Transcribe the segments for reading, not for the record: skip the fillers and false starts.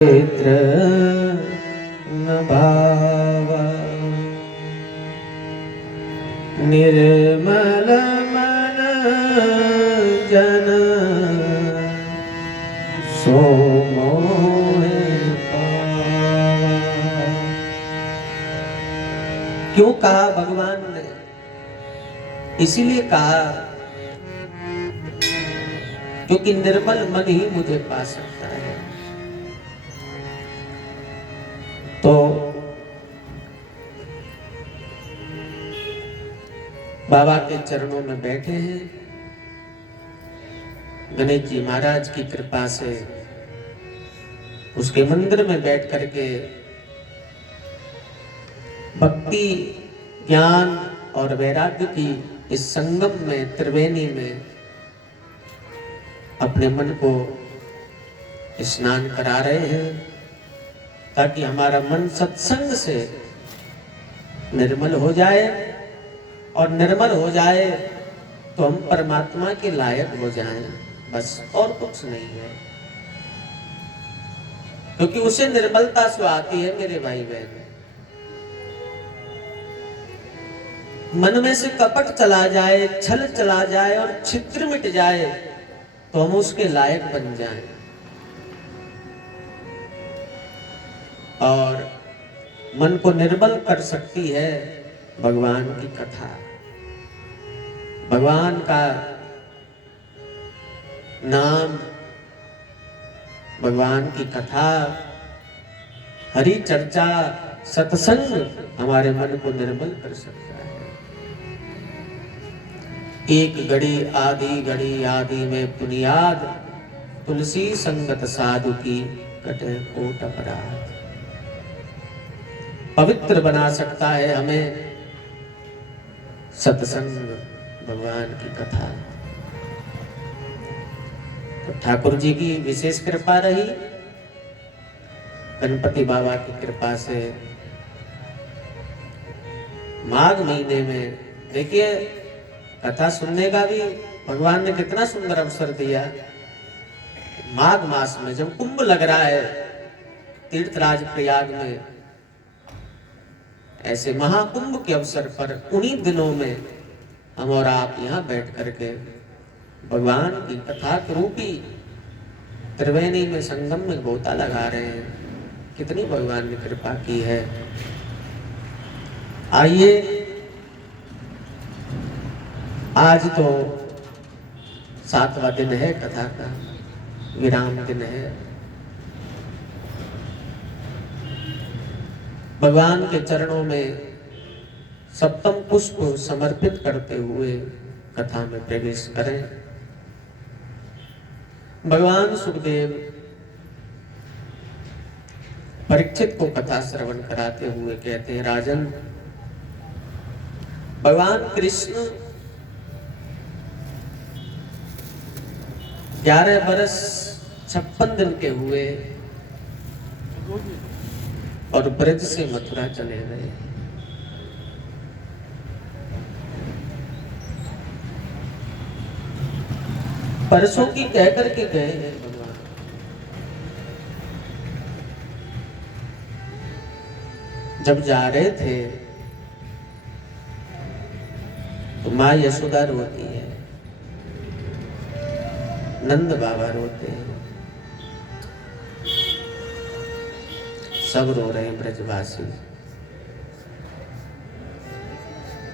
नेत्र न भावा निर्मल मन जन सो मोहे पावा। क्यों कहा भगवान ने? इसीलिए कहा क्योंकि निर्मल मन ही मुझे पा सकता है। तो बाबा के चरणों में बैठे हैं। गणेश जी महाराज की कृपा से उसके मंदिर में बैठ करके भक्ति, ज्ञान और वैराग्य की इस संगम में, त्रिवेणी में अपने मन को स्नान करा रहे हैं, ताकि हमारा मन सत्संग से निर्मल हो जाए, और निर्मल हो जाए तो हम परमात्मा के लायक हो जाएं, बस और कुछ नहीं है। क्योंकि उसे निर्मलता से आती है मेरे भाई बहन। मन में से कपट चला जाए, छल चला जाए और छिद्र मिट जाए तो हम उसके लायक बन जाएं। और मन को निर्मल कर सकती है भगवान की कथा, भगवान का नाम, भगवान की कथा, हरि चर्चा, सत्संग हमारे मन को निर्मल कर सकता है। एक घड़ी आधी घड़ी आदि में पुनियाद, तुलसी संगत साधु की कटे कोट अपराध। पवित्र बना सकता है हमें सत्संग, भगवान की कथा। तो ठाकुर जी की विशेष कृपा रही, गणपति बाबा की कृपा से माघ महीने में, देखिए कथा सुनने का भी भगवान ने कितना सुंदर अवसर दिया। माघ मास में जब कुंभ लग रहा है तीर्थराज प्रयाग में, ऐसे महाकुंभ के अवसर पर उन्हीं दिनों में हम और आप यहाँ बैठ करके भगवान की कथा रूपी त्रिवेणी में, संगम में गोता लगा रहे हैं। कितनी भगवान ने कृपा की है। आइए, आज तो 7वां दिन है कथा का, विराम दिन है। भगवान के चरणों में सप्तम पुष्प समर्पित करते हुए कथा में प्रवेश करें। भगवान सुखदेव परीक्षित को कथा श्रवण कराते हुए कहते हैं, राजन, भगवान कृष्ण 11 बरस 56 दिन के हुए और ब्रज से मथुरा चले गए। परसों की कह करके गए हैं भगवान। जब जा रहे थे तो माँ यशोदा रोती है, नंद बाबा रोते हैं, सब रो रहे हैं ब्रजवासी।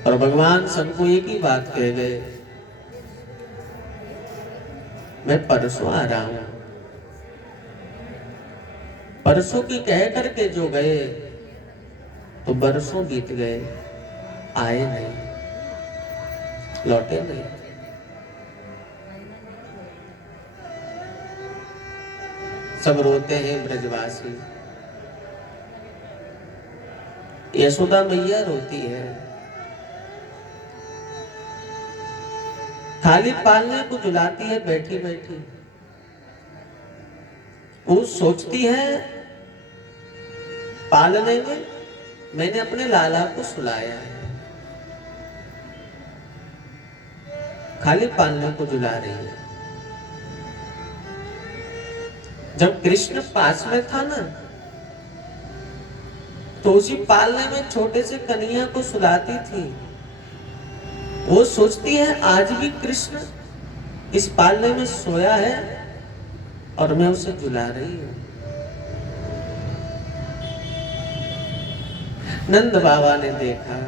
और भगवान सबको एक ही बात कह गए, मैं परसों आ रहा हूं। परसों की कह करके जो गए तो बरसों बीत गए, आए नहीं, लौटे नहीं। सब रोते हैं ब्रजवासी। यशोदा मैया रोती है, खाली पालने को झुलाती है बैठी बैठी। वो सोचती है पालने में मैंने अपने लाला को सुलाया है, खाली पालने को झुला रही है। जब कृष्ण पास में था ना, तो उसी पालने में छोटे से कन्हैया को सुलाती थी। वो सोचती है आज भी कृष्ण इस पालने में सोया है और मैं उसे झुला रही हूं। नंद बाबा ने देखा,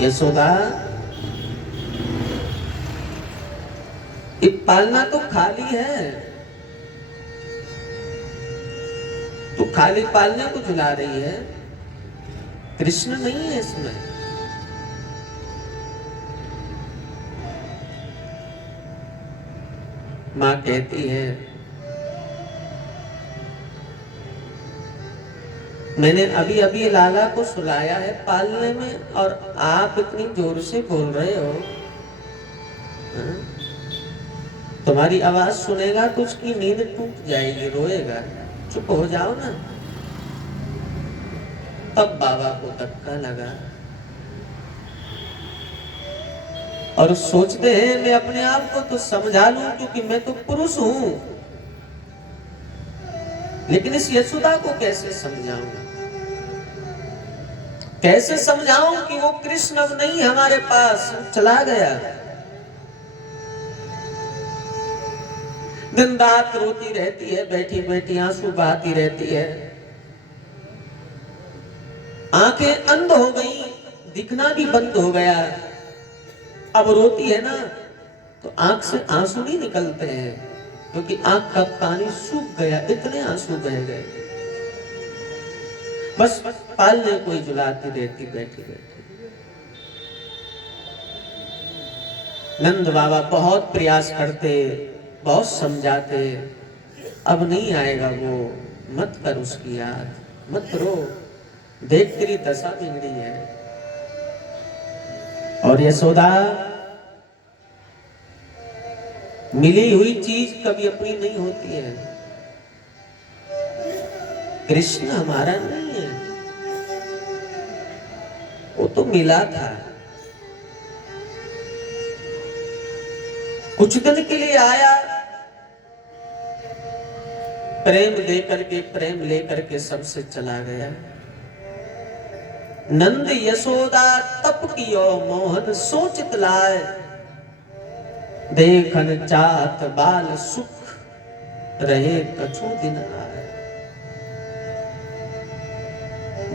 यशोदा ये पालना तो खाली है, तो खाली पालने को झुला रही है, कृष्ण नहीं है इसमें। मां कहती है मैंने अभी अभी लाला को सुलाया है पालने में और आप इतनी जोर से बोल रहे हो। तुम्हारी आवाज सुनेगा तो उसकी नींद टूट जाएगी, रोएगा, चुप हो जाओ ना। तब बाबा को धक्का लगा और सोचते हैं मैं अपने आप को तो समझा लूं क्योंकि मैं तो पुरुष हूं, लेकिन इस यशोदा को कैसे समझाऊं, कैसे समझाऊं कि वो कृष्ण अब नहीं हमारे पास, चला गया। दिन रात रोती रहती है, बैठी बैठी आंसू बहाती रहती है, आंखें अंध हो गई, दिखना भी बंद हो गया। अब रोती है ना तो आंख से आंसू नहीं निकलते हैं क्योंकि आंख का पानी सूख गया, इतने आंसू बह गए। बस पालने कोई झुलाती रहती बैठी बैठी। नंद बाबा बहुत प्रयास करते, बहुत समझाते, अब नहीं आएगा वो, मत कर उसकी याद, मत रो, देख तेरी दशा बिगड़ी है। और यशोदा मिली हुई चीज कभी अपनी नहीं होती है। कृष्ण हमारा नहीं है, वो तो मिला था, कुछ दिन के लिए आया, प्रेम देकर के, प्रेम लेकर के सबसे चला गया। नंद यशोदा तप कियो मोहन सोचित लाए, देखन चात बाल सुख रहे कछु दिन आए।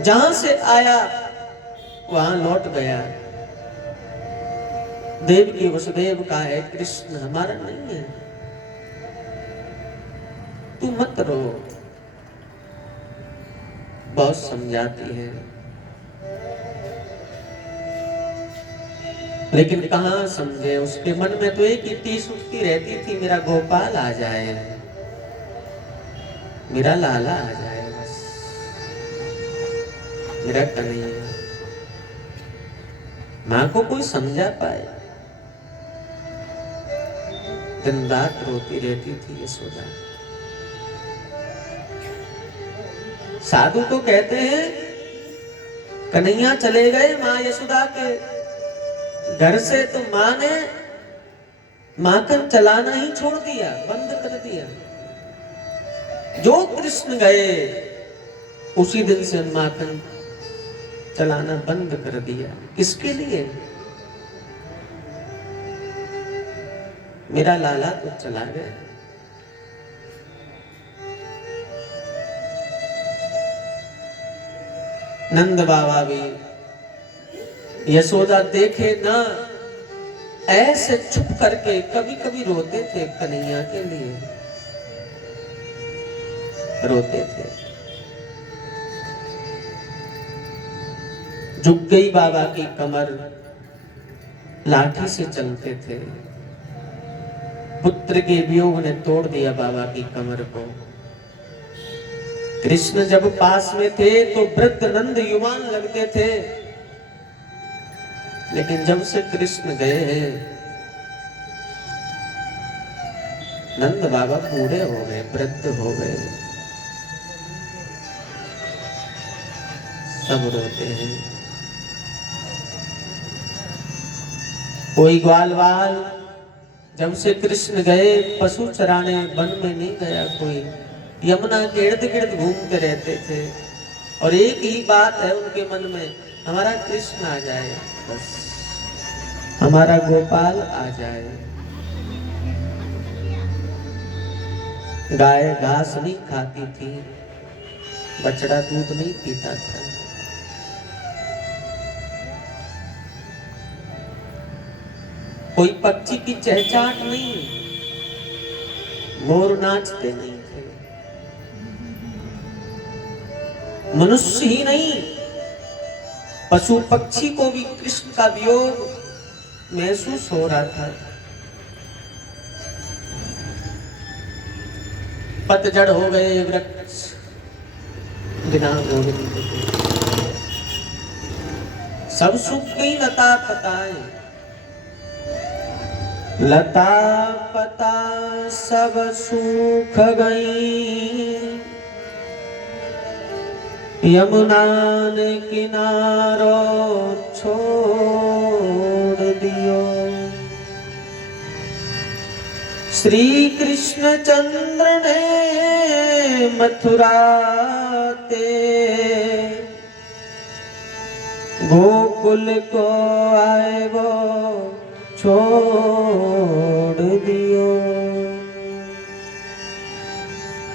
जहां से आया वहां लौट गया। देव की वसुदेव का है, कृष्ण हमारा नहीं है, तू मत रो। बहुत समझाती है लेकिन कहां समझे, उसके मन में तो एक ही टीस उठती रहती थी, मेरा गोपाल आ जाए, मेरा लाला आ जाए, बस मेरा कन्हैया। मां को कोई समझा पाए, दिन रात रोती रहती थी यशोदा। साधु तो कहते हैं कन्हैया चले गए मां यशोदा के घर से, तो मां ने माखन चलाना ही छोड़ दिया, बंद कर दिया। जो कृष्ण गए उसी दिन से माखन चलाना बंद कर दिया। किसके लिए? मेरा लाला तो चला गया। नंद बाबा भी यशोदा देखे ना ऐसे चुप करके कभी कभी रोते थे, कन्हैया के लिए रोते थे। झुक गई बाबा की कमर, लाठी से चलते थे, पुत्र के वियोग ने तोड़ दिया बाबा की कमर को। कृष्ण जब पास में थे तो वृद्ध नंद युवान लगते थे, लेकिन जब से कृष्ण गए हैं नंद बाबा बूढ़े हो गए, वृद्ध हो गए, सब रोते हैं। कोई ग्वाल वाल जब से कृष्ण गए पशु चराने, वन में नहीं गया कोई, यमुना के इर्द गिर्द घूमते रहते थे और एक ही बात है उनके मन में, हमारा कृष्ण आ जाए, बस हमारा गोपाल आ जाए। गाय घास नहीं खाती थी, बछड़ा दूध नहीं पीता था। कोई पक्षी की चहचहाट नहीं, मोर नाचते नहीं थे, मनुष्य ही नहीं पशु पक्षी को भी कृष्ण का वियोग महसूस हो रहा था। पतझड़ हो गए वृक्ष बिना गोविंद के, सब सूख गई लता पताएं, लता पता सब सूख गई, यमुना ने किनारो छोड़ दियो। श्री कृष्ण चंद्र ने मथुरा ते गोकुल को आए वो छोड़ दियो।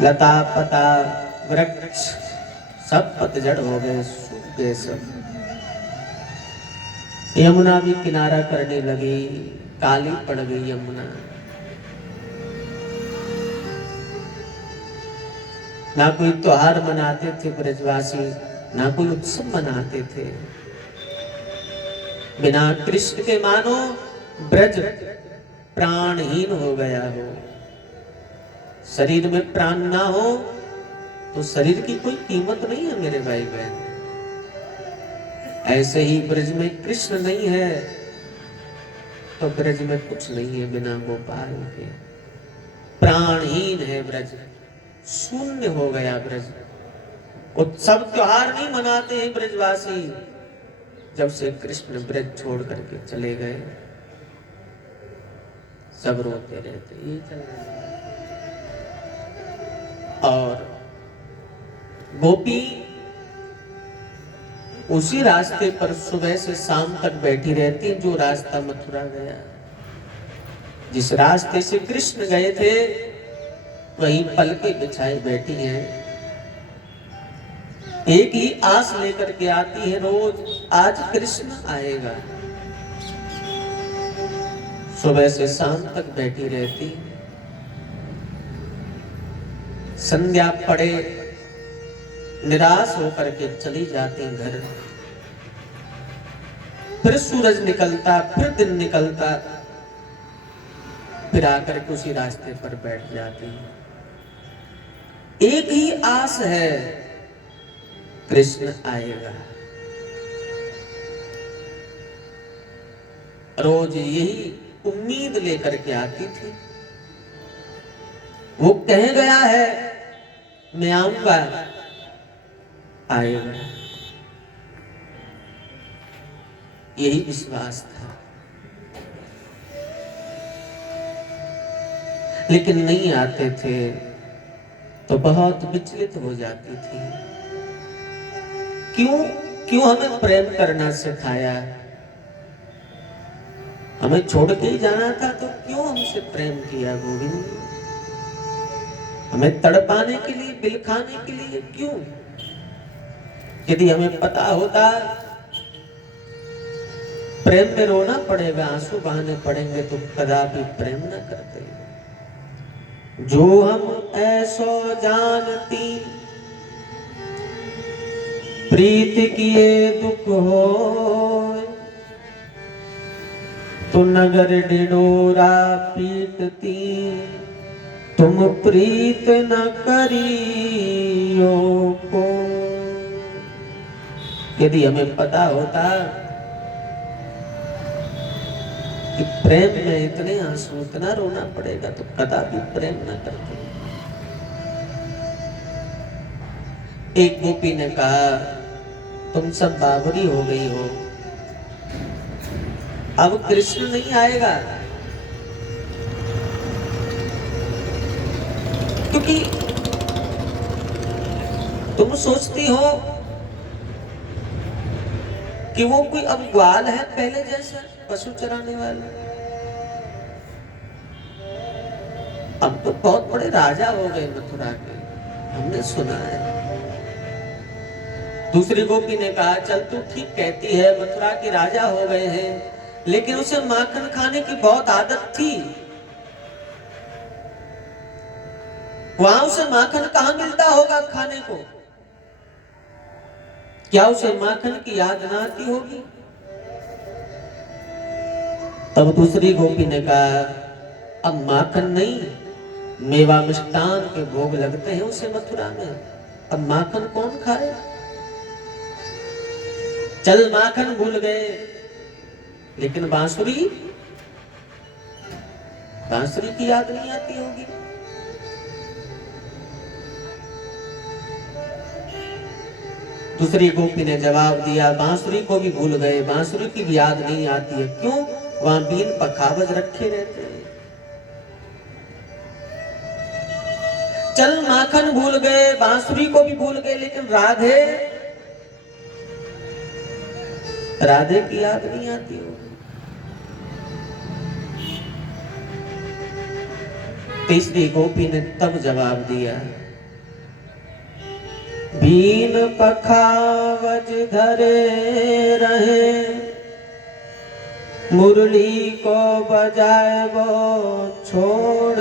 लता पता वृक्ष सब पतझड़ हो गए, सूख गए सब। यमुना भी किनारा करने लगी, काली पड़ गई यमुना। ना कोई त्योहार मनाते थे ब्रजवासी, ना कोई उत्सव मनाते थे। बिना कृष्ण के मानो ब्रज प्राणहीन हो गया हो। शरीर में प्राण ना हो तो शरीर की कोई कीमत नहीं है मेरे भाई बहन। ऐसे ही ब्रज में कृष्ण नहीं है तो ब्रज में कुछ नहीं है बिना गोपाल के। प्राणहीन है ब्रज, शून्य हो गया ब्रज। उत्सव त्योहार नहीं मनाते हैं ब्रजवासी, जब से कृष्ण ब्रज छोड़ करके चले गए सब रोते रहते, ये चल रहा है। और गोपी उसी रास्ते पर सुबह से शाम तक बैठी रहती, जो रास्ता मथुरा गया। जिस रास्ते से कृष्ण गए थे वहीं पलके बिछाए बैठी हैं। एक ही आस लेकर के आती है रोज, आज कृष्ण आएगा। सुबह से शाम तक बैठी रहती, संध्या पड़े निराश होकर के चली जाती घर। फिर सूरज निकलता, फिर दिन निकलता, फिर आकर के उसी रास्ते पर बैठ जाती। एक ही आस है, कृष्ण आएगा। रोज यही उम्मीद लेकर के आती थी। वो कह गया है मैं आऊंगा, आएगा, यही विश्वास था। लेकिन नहीं आते थे तो बहुत विचलित हो जाती थी। क्यों हमें प्रेम करना सिखाया? हमें छोड़ के ही जाना था तो क्यों हमसे प्रेम किया गोविंद? हमें तड़पाने के लिए, बिलखाने के लिए क्यों? यदि हमें पता होता प्रेम में रोना पड़ेगा, आंसू बहाने पड़ेंगे तो कदापि प्रेम न करते। जो हम ऐसो जानती प्रीत किए दुख हो, तो नगर डिडोरा पीटती, तुम प्रीत न करियो को। यदि हमें पता होता कि प्रेम में इतने आंसू, इतना रोना पड़ेगा तो कदापि प्रेम न करते। एक गोपी ने कहा तुम सब बावरी हो गई हो, अब कृष्ण नहीं आएगा, क्योंकि तुम सोचती हो कि वो कोई अब ग्वाल है पहले जैसा पशु चराने वाला। अब तो बहुत बड़े राजा हो गए मथुरा के, हमने सुना है। दूसरी गोपी ने कहा चल तू ठीक कहती है, मथुरा के राजा हो गए हैं, लेकिन उसे माखन खाने की बहुत आदत थी। वहां उसे माखन कहां मिलता होगा खाने को? क्या उसे माखन की याद ना आती होगी? तब दूसरी गोपी ने कहा अब माखन नहीं, मेवा मिष्टान के भोग लगते हैं उसे मथुरा में, अब माखन कौन खाए? चल माखन भूल गए, लेकिन बांसुरी की याद नहीं आती होगी। दूसरी गोपी ने जवाब दिया बांसुरी को भी भूल गए, बांसुरी की भी याद नहीं आती है। क्यों? वहां बीन पखावज रखे रहते हैं। चल माखन भूल गए, बांसुरी को भी भूल गए, लेकिन राधे की याद नहीं आती हो। तीसरी गोपी ने तब जवाब दिया बीन पखावज धरे रहे, मुरली को बजाए वो छोड़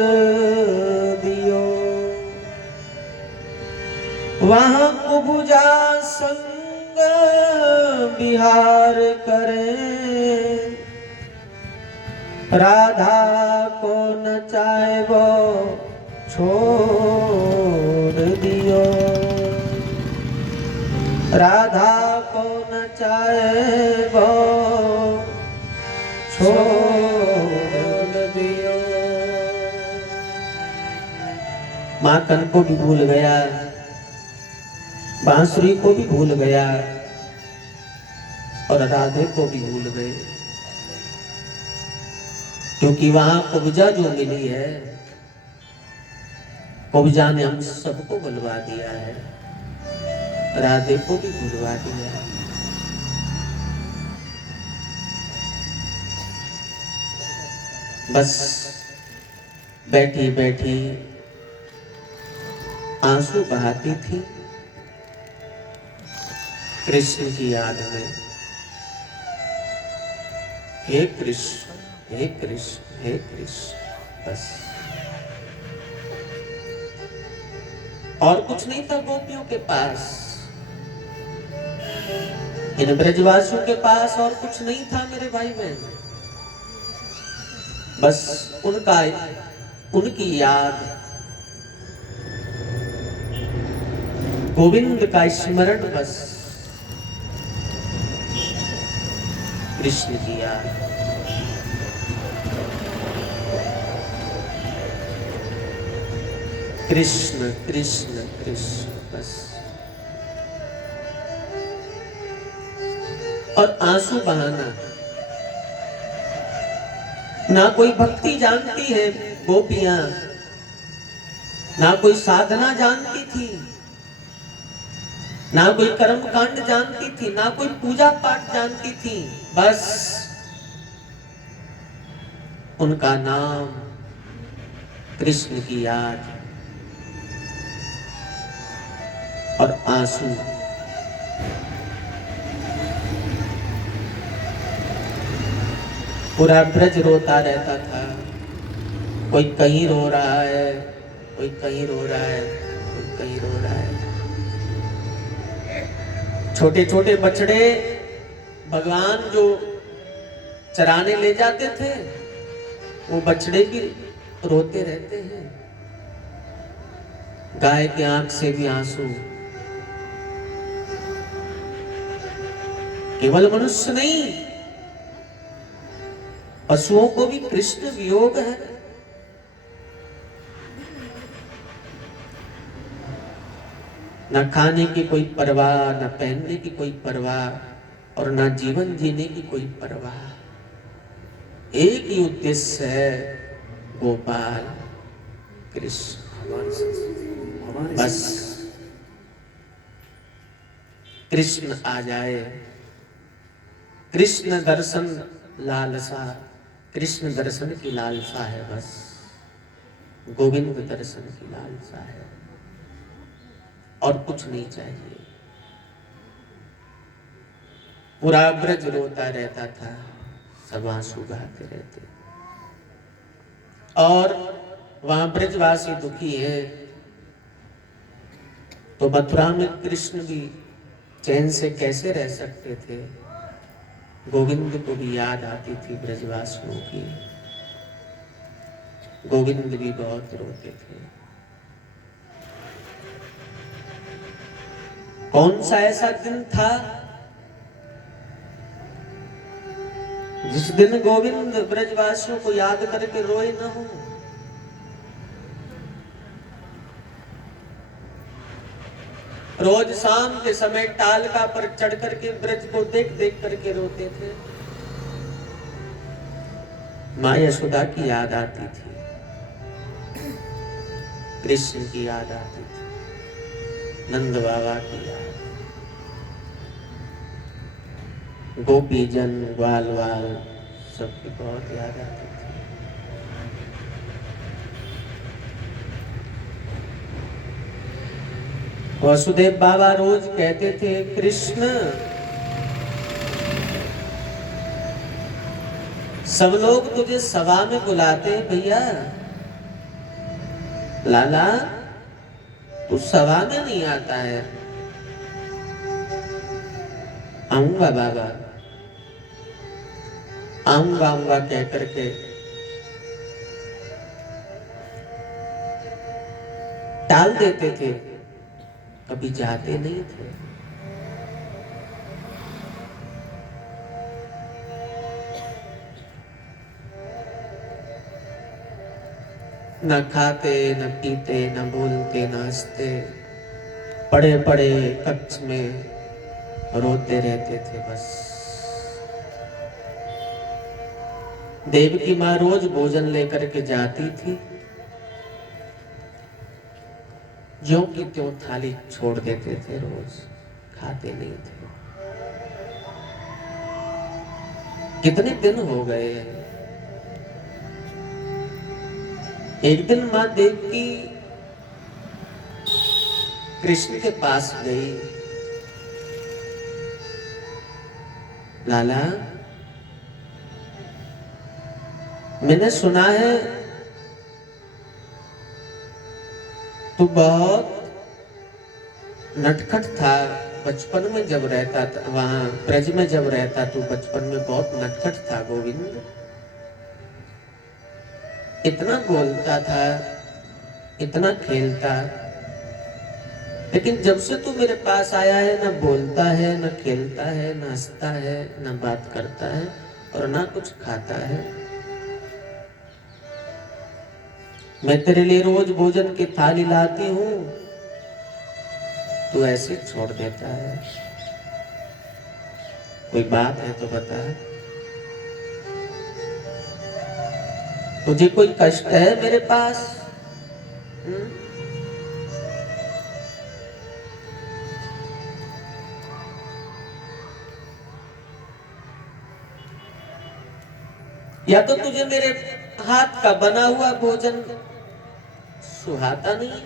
दियो, वहां कुबुजा संग बिहार करे, राधा को नचाए वो छोड़ दियो, राधा को नचाए वो छोड़ दियो। माखन को भी भूल गया, बांसुरी को भी भूल गया और राधे को भी भूल गए, क्योंकि वहां कुब्जा जो मिली है, कुब्जा ने हम सबको बुलवा दिया है, राधे को भी भुलवा दिया। बस बैठी बैठी आंसू बहाती थी कृष्ण की याद में। हे कृष्ण हे कृष्ण हे कृष्ण, बस और कुछ नहीं था गोपियों के पास, इन ब्रजवासियों के पास और कुछ नहीं था मेरे भाई बहन। बस उनकी याद, गोविंद का स्मरण, बस कृष्ण की याद। कृष्ण कृष्ण कृष्ण, बस। और आंसू बहाना। ना कोई भक्ति जानती है गोपियां, ना कोई साधना जानती थी, ना कोई कर्म कांड जानती थी, ना कोई पूजा पाठ जानती थी, बस उनका नाम, कृष्ण की याद और आंसू। पूरा ब्रज रोता रहता था, कोई कहीं रो रहा है, कोई कहीं रो रहा है, कोई कहीं रो रहा है। छोटे छोटे बछड़े भगवान जो चराने ले जाते थे, वो बछड़े भी रोते रहते हैं। गाय की आंख से भी आंसू। केवल मनुष्य नहीं, पशुओं को भी कृष्ण वियोग है। न खाने की कोई परवाह, न पहनने की कोई परवाह, और न जीवन जीने की कोई परवाह। एक ही उद्देश्य है, गोपाल कृष्ण। बस कृष्ण आ जाए, कृष्ण दर्शन लालसा, कृष्ण दर्शन की लालसा है, बस गोविंद दर्शन की लालसा है और कुछ नहीं चाहिए। पूरा ब्रज रोता रहता था, सब आंसू बहाते रहते और वहां ब्रजवासी दुखी है तो मथुरा में कृष्ण भी चैन से कैसे रह सकते थे। गोविंद को भी याद आती थी ब्रजवासियों की, गोविंद भी बहुत रोते थे। कौन सा ऐसा दिन था जिस दिन गोविंद ब्रजवासियों को याद करके रोए न हो। रोज शाम के समय टालका पर चढ़ करके ब्रज को देख देख करके रोते थे। माँ यशोदा की याद आती थी, कृष्ण की याद आती थी, नंद बाबा की याद, गोपी जन ग्वाल वाल सबकी बहुत याद आती थी। वासुदेव बाबा रोज कहते थे, कृष्ण सब लोग तुझे सभा में बुलाते हैं भैया, लाला तू सभा में नहीं आता है। आऊंगा बाबा, आऊंगा आऊंगा कह करके टाल देते थे, कभी जाते नहीं थे। न खाते न पीते न बोलते न हंसते, पड़े पड़े कक्ष में रोते रहते थे बस। देवकी माँ रोज भोजन लेकर के जाती थी, ज्यों की त्यों थाली छोड़ देते थे, रोज खाते नहीं थे। कितने दिन हो गए। एक दिन माँ देवकी कृष्ण के पास गई, लाला मैंने सुना है तू बहुत नटखट था बचपन में, जब रहता था वहां ब्रज में, जब रहता तू बचपन में बहुत नटखट था गोविंद, इतना बोलता था, इतना खेलता, लेकिन जब से तू मेरे पास आया है न बोलता है, न खेलता है, न हंसता है, न बात करता है और ना कुछ खाता है। मैं तेरे लिए रोज भोजन की थाली लाती हूँ, तू ऐसे छोड़ देता है। कोई बात है तो बता, तुझे कोई कष्ट है मेरे पास? या तो तुझे मेरे हाथ का बना हुआ भोजन सुहाता नहीं?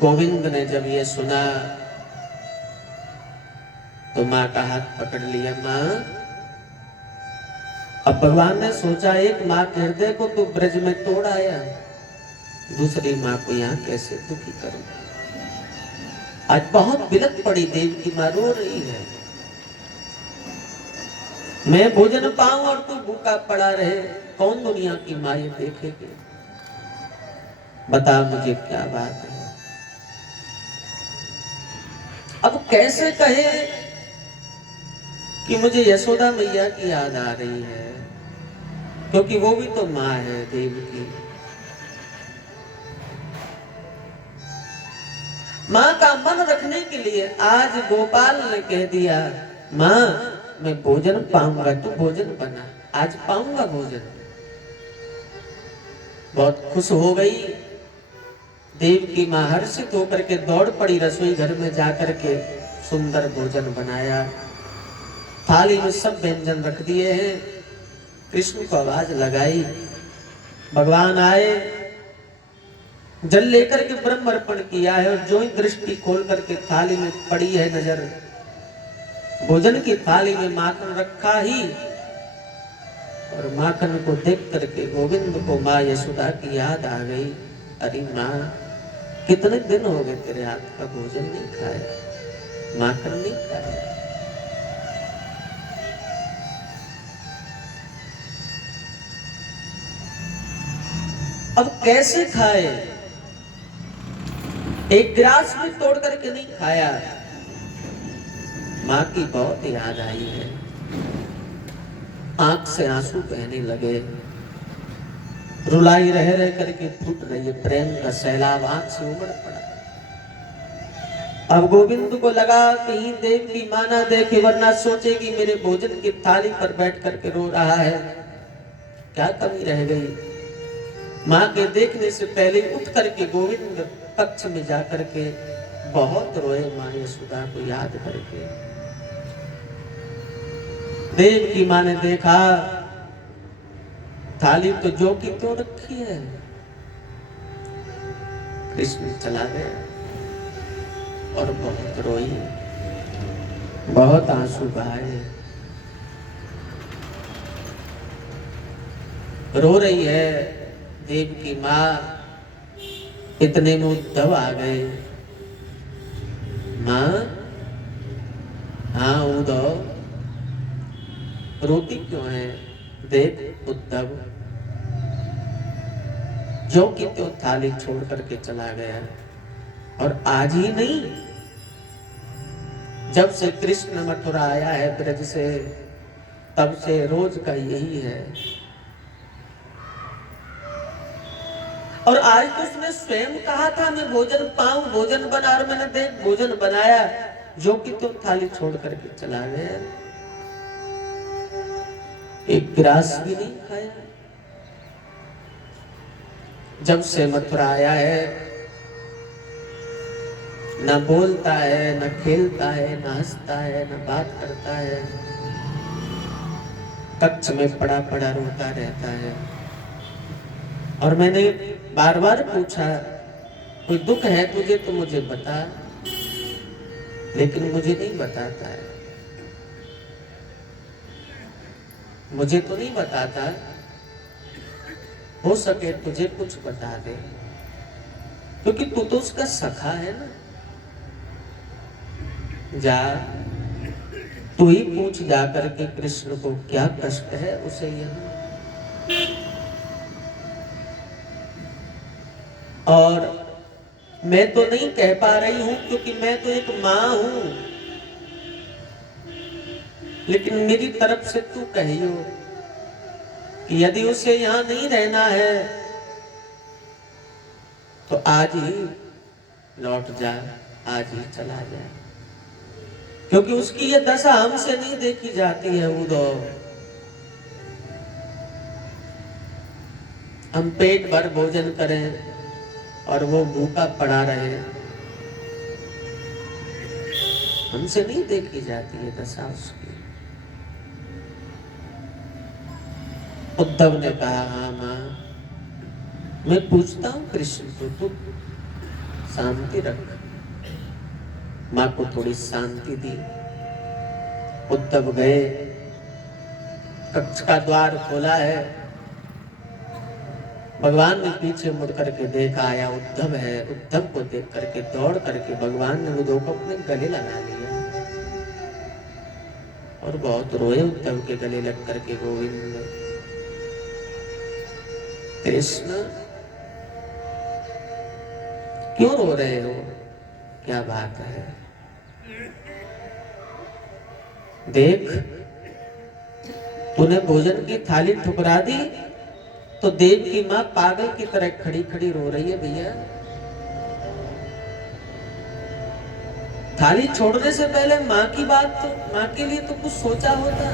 गोविंद ने जब ये सुना तो माँ का हाथ पकड़ लिया। माँ, अब भगवान ने सोचा एक माँ के हृदय को तो ब्रज में तोड़ आया, दूसरी माँ को यहाँ कैसे दुखी करूं। आज बहुत बिलख पड़ी, देव की माँ रो रही है। मैं भोजन पाऊं और तू भूखा पड़ा रहे, कौन दुनिया की माँ ये देखेगी? बता मुझे क्या बात है। अब कैसे कहे कि मुझे यशोदा मैया की याद आ रही है, क्योंकि वो भी तो माँ है देव की। माँ का मन रखने के लिए आज गोपाल ने कह दिया, माँ मैं भोजन पाऊंगा, तू भोजन बना, आज पाऊंगा भोजन। बहुत खुश हो गई। देवकी मां हर्षित होकर के दौड़ पड़ी रसोई घर में जाकर के सुंदर भोजन बनाया। थाली में सब व्यंजन रख दिए हैं। कृष्ण को आवाज लगाई, भगवान आए, जल लेकर के ब्रह्म अर्पण किया है और जो ही दृष्टि खोल करके थाली में पड़ी है नजर, भोजन की थाली में माखन रखा ही और माखन को देख करके गोविंद को माँ यशोदा की याद आ गई। अरे माँ, कितने दिन हो गए तेरे हाथ का भोजन नहीं खाया, माखन नहीं खाया। अब कैसे खाए? एक गिलास भी तोड़ करके नहीं खाया। मां की बहुत याद आई है, आंख से आंसू बहने लगे, रुलाई रह रह करके फूट रही है, प्रेम का सैलाब आंख से उमड़ पड़ा। अब गोविंद को लगा कहीं देवकी मां ना देखे, वरना सोचेगी मेरे भोजन की थाली पर बैठ करके रो रहा है, क्या कमी रह गई। मां के देखने से पहले उठ करके गोविंद कक्ष में जाकर के बहुत रोए, मां यशोदा को याद करके। देवकी मां ने देखा थाली तो जो की क्यों रखी है। कृष्ण चला गया और बहुत रोई, बहुत आंसू बहाए। रो रही है देवकी मां। इतने में उद्धव आ गए। मां, हाँ उद्धव, रोती क्यों है? देख उद्धव जो कि तो थाली छोड़ करके चला गया, और आज ही नहीं, जब से कृष्ण मथुरा आया है ब्रज से, तब से रोज का यही है। और आज तो उसने स्वयं कहा था मैं भोजन पाऊं, भोजन बना, और मैंने देख भोजन बनाया, जो कि तो थाली छोड़ करके चला गया, एक गिलास भी नहीं खाया। जब से मथुरा आया है, न बोलता है, न खेलता है, न हंसता है, न बात करता है, कक्ष में पड़ा पड़ा रोता रहता है। और मैंने बार बार पूछा, कोई दुख है तुझे तो मुझे बता, लेकिन मुझे नहीं बताता है, मुझे तो नहीं बताता। हो सके तुझे कुछ बता दे, क्योंकि तू तो उसका सखा है ना। जा तू ही पूछ जा करके कृष्ण को क्या कष्ट है उसे यह। और मैं तो नहीं कह पा रही हूं, क्योंकि मैं तो एक मां हूं, लेकिन मेरी तरफ से तू कहियो कि यदि उसे यहां नहीं रहना है तो आज ही लौट जा, आज ही चला जा, क्योंकि उसकी ये दशा हमसे नहीं देखी जाती है उद्धव। हम पेट भर भोजन करें और वो भूखा पड़ा रहे, हमसे नहीं देखी जाती है दशा उसकी। उद्धव ने कहा, हाँ मां, मैं पूछता हूं कृष्ण को, तू शांति रख। मां को थोड़ी शांति दी। उद्धव गए, कक्ष का द्वार खोला है, भगवान ने पीछे मुड़ करके देखा, आया उद्धव है। उद्धव को देख करके दौड़ करके भगवान ने उद्धव को अपने गले लगा लिया और बहुत रोए उद्धव के गले लग करके। गोविंद, कृष्ण क्यों रो रहे हो, क्या बात है? देख, तूने भोजन की थाली ठुकरा दी तो देव की मां पागल की तरह खड़ी खड़ी रो रही है। भैया, थाली छोड़ने से पहले मां की बात तो, मां के लिए तो कुछ सोचा होता।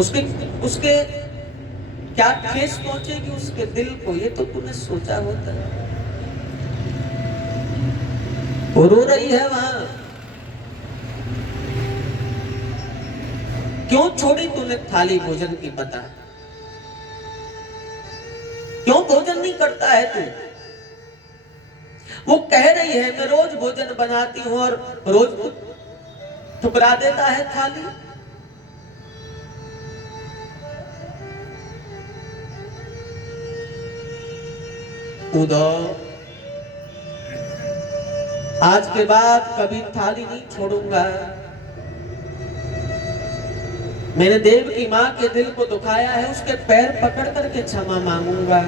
उसके उसके क्या ठेस पहुंचेगी उसके दिल को, ये तो तूने सोचा होता है। वो रो रही है वहां, क्यों छोड़ी तूने थाली भोजन की, बता। क्यों भोजन नहीं करता है तू? वो कह रही है मैं रोज भोजन बनाती हूं और रोज ठुकरा देता है थाली। उद्धव, आज के बाद कभी थाली नहीं छोड़ूंगा। मैंने देव की मां के दिल को दुखाया है, उसके पैर पकड़ करके क्षमा मांगूंगा।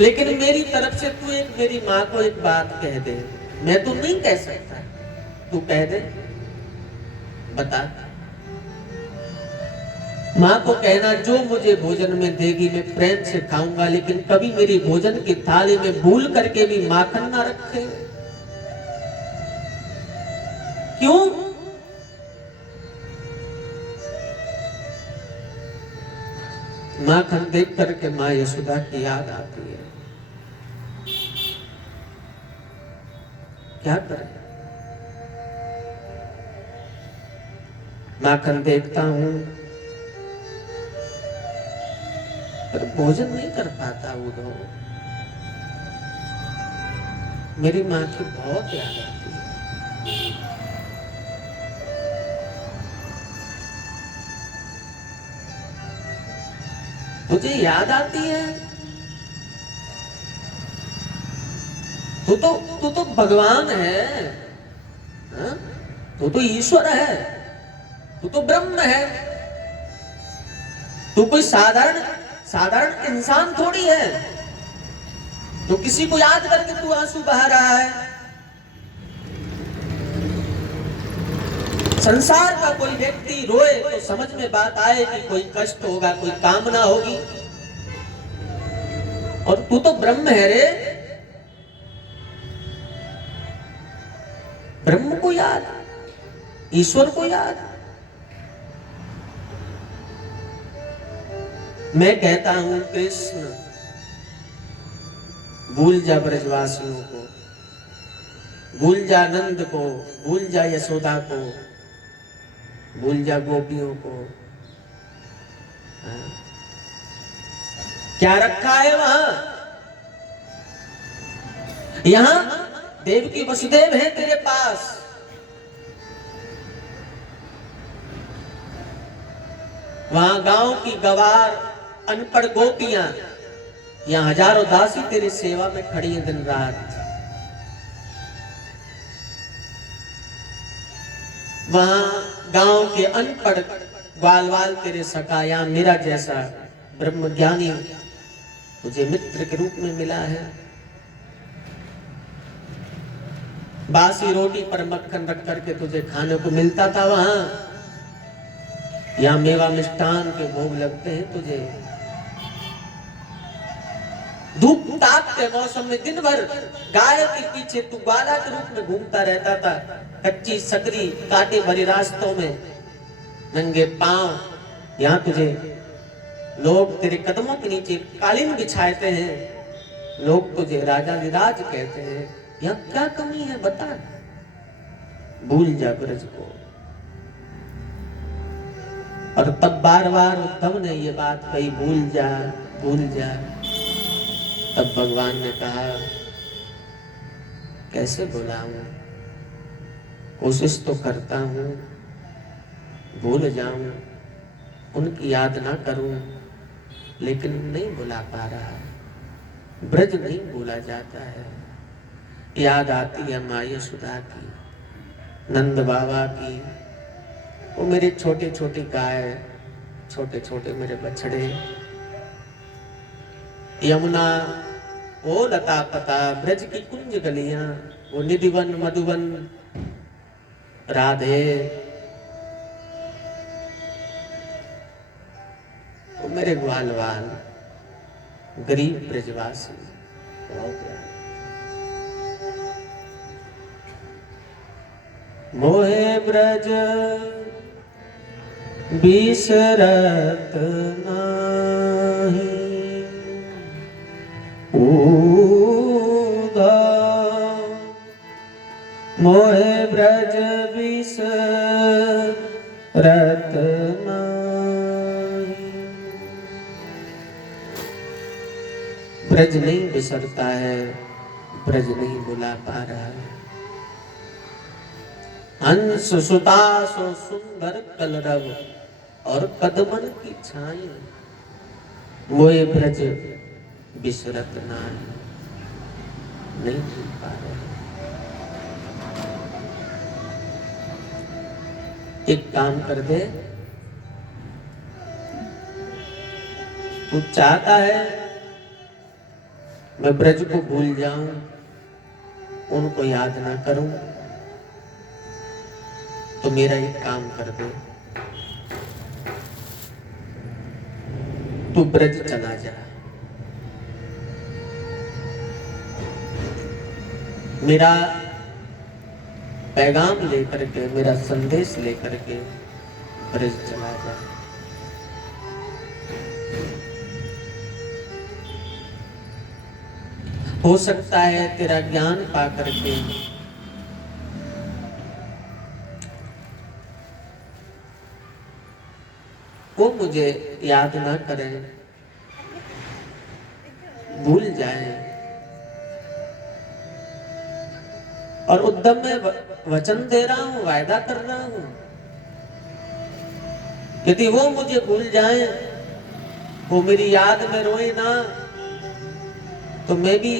लेकिन मेरी तरफ से तू एक मेरी मां को एक बात कह दे। मैं तो नहीं कह सकता, तू कह दे, बता। मां को कहना जो मुझे भोजन में देगी मैं प्रेम से खाऊंगा, लेकिन कभी मेरी भोजन की थाली में भूल करके भी माखन ना रखे। क्यों? माखन देख करके मां यशोदा की याद आती है। क्या करें? माखन देखता हूं पर भोजन नहीं कर पाता। उद्धव, मेरी मां की बहुत याद आती है। तुझे याद आती है? तू तो भगवान है, हा? तू तो ईश्वर है, तू तो ब्रह्म है। तू कोई साधारण साधारण इंसान थोड़ी है तो किसी को याद करके तू आंसू बहा रहा है। संसार का कोई व्यक्ति रोए तो समझ में बात आए कि कोई कष्ट होगा, कोई कामना होगी, और तू तो ब्रह्म है रे। ब्रह्म को याद, ईश्वर को याद। मैं कहता हूं कृष्ण, भूल जा ब्रजवासियों को, भूल जा नंद को, भूल जा यशोदा को, भूल जा गोपियों को। क्या रखा है वहां? यहां देवकी वसुदेव है तेरे पास, वहां गांव की गवार अनपढ़ गोपियां, यहां हजारों दासी तेरी सेवा में खड़ी हैं दिन रात। वहां गांव के अनपढ़ ग्वाल वाल तेरे सखा, यहां मेरा जैसा ब्रह्मज्ञानी तुझे मित्र के रूप में मिला है। बासी रोटी पर मक्खन रख करके तुझे खाने को मिलता था वहां, यहां मेवा मिष्ठान के भोग लगते हैं तुझे। धूप ताप के मौसम में दिन भर गाय के पीछे तू ग्वाला के रूप में घूमता रहता था, कच्ची सकरी कांटे भरे रास्तों में नंगे पांव। यहां तुझे लोग तेरे कदमों के नीचे कालीन बिछाते हैं, लोग तुझे राजा विराज कहते हैं। यहां क्या कमी है बता। भूल जा ब्रज को। और तब बार बार उद्धव ने ये बात कही, भूल जा भूल जा। तब भगवान ने कहा कैसे भुलाऊं, कोशिश तो करता हूं, भूल जाऊं, उनकी याद ना करूं, लेकिन नहीं भुला पा रहा। ब्रज नहीं भूला जाता है। याद आती है माँ यशोदा की, नंद बाबा की, वो मेरे छोटे छोटे गाय, छोटे छोटे मेरे बछड़े, यमुना, वो लता पता, ब्रज की कुंज गलियां, वो निधिवन मधुवन, राधे, वो मेरे ग्वाल वाल, गरीब ब्रजवासी। मोहे ब्रज बिसरत नाही उधार, मोहे ब्रज बिसरत नाही। ब्रज नहीं बिसरता है, ब्रज नहीं बुला पा रहा है। हंस सुता सो सुंदर कलरव और कदमन की छाई, मोए ब्रज बिसरत नाही, नहीं भूल पा रहे। एक काम कर दे, तू चाहता है मैं ब्रज को भूल जाऊं, उनको याद ना करूं, तो मेरा एक काम कर दे, तू ब्रज चला जा। मेरा पैगाम लेकर के, मेरा संदेश लेकर के ब्रज चला जा। हो सकता है तेरा ज्ञान पा करके वो मुझे याद ना करें, भूल जाए, और उद्यम में वचन दे रहा हूं, वायदा कर रहा हूं, यदि वो मुझे भूल जाए, वो मेरी याद में रोए ना, तो मैं भी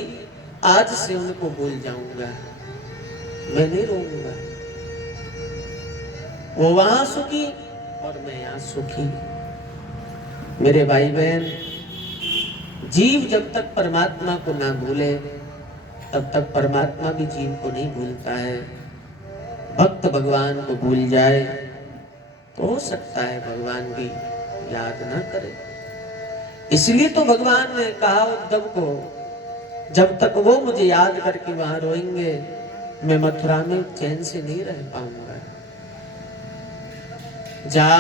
आज से उनको भूल जाऊंगा, मैं नहीं रोऊंगा। वो वहां सुखी और मैं यहाँ सुखी। मेरे भाई बहन, जीव जब तक परमात्मा को ना भूले तब तक परमात्मा भी जीव को नहीं भूलता है। भक्त भगवान को भूल जाए तो हो सकता है भगवान भी याद ना करे। इसलिए तो भगवान ने कहा उद्धव को, जब तक वो मुझे याद करके वहां रोएंगे, मैं मथुरा में चैन से नहीं रह पाऊंगा। जा,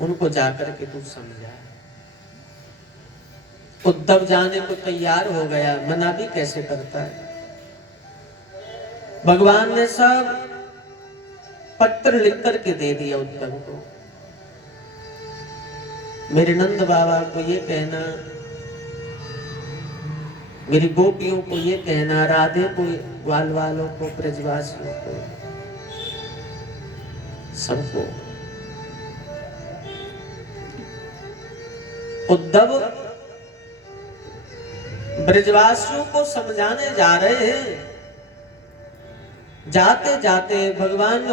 उनको जाकर के तू समझा। उद्धव जाने को तैयार हो गया, मना भी कैसे करता है। भगवान ने सब पत्र लिख करके दे दिया उद्धव को। मेरे नंद बाबा को ये कहना, मेरी गोपियों को ये कहना, राधे को, ग्वाल वालों को, ब्रजवासियों को, सबको। उद्धव ब्रजवासियों को समझाने जा रहे हैं। जाते जाते भगवान